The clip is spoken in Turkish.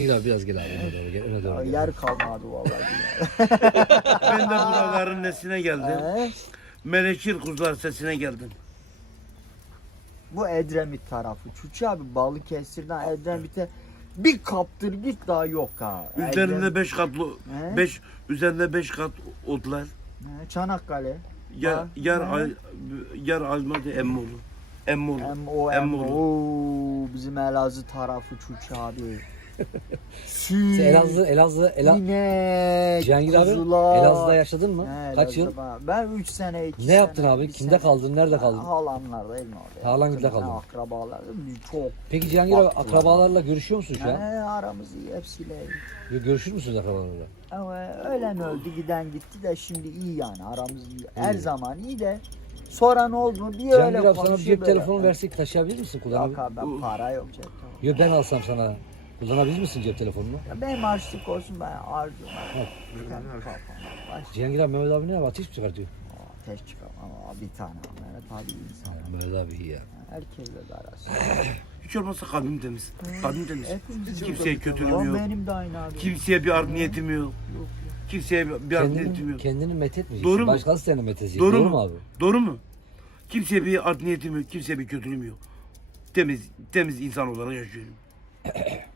Gel abi biraz gel abi. Öne doğru gel. Öne Ya doğru gel. yer kalmadı vallahi. Ben de buraların nesine geldim. He? Meleşir kuzular sesine geldim. Bu Edremit tarafı. Çuçu abi Balıkesir'den Edremit'e bir kaptır git daha yok ha. Üzerinde Edremit- beş katlı, He? beş, üzerinde beş kat otlar. He, Çanakkale. Yar, Ha, yar, ha. yar almadı Emmoğlu. Emmoğlu. Em o em Emmoğlu. o bizim Elazığ tarafı Çuçu abi. Sen Elazığ, Elazığ, Ela... İnek, Cihangir abi kuzular. Elazığ'da yaşadın mı? He, Kaç yıl? Elazığ'da Ben 3 sene 2 Ne yaptın abi? Kimde kaldın? Nerede kaldın? Halamlardayım orada. Halamgil'de Yakın, kaldın. Akrabalar çok. Peki Cihangir abi Baktılar. akrabalarla görüşüyor musun şu He, an? aramız iyi hepsiyle iyi. Görüşür müsünüz akrabalarla? Ama ölen öldü giden gitti de şimdi iyi yani aramız iyi. Her zaman iyi de sonra ne oldu bir Cihangir öyle abi sana bir konuşuyor cep böyle. telefonu versek taşıyabilir misin? Yok Kullanabilir abi ben para yok cep telefonu. Yo ben alsam sana. Kullanabilir misin cep telefonunu? Ya benim harçlık olsun ben. Baş- Cihangir abi Mehmet abi ne yapıyor? Ateş mi çıkartıyor? Ateş çıkamam ama bir tane Mehmet abi insan. Mehmet abi iyi ya. Herkesle de arası. Hiç olmazsa kalbim temiz. Kalbim temiz. Hepimizin Kimseye kötülüğüm yok. Benim de aynı abi. Kimseye bir art niyetim yok. Kimseye bir art niyetim Kendini, yok. kendini methetmeyeceksin. Doğru mu? Başkası seni methedecek. Doğru mu abi? Doğru mu? Kimseye bir art niyetim yok. Kimseye bir kötülüğüm yok. Temiz, temiz insan olarak yaşıyorum.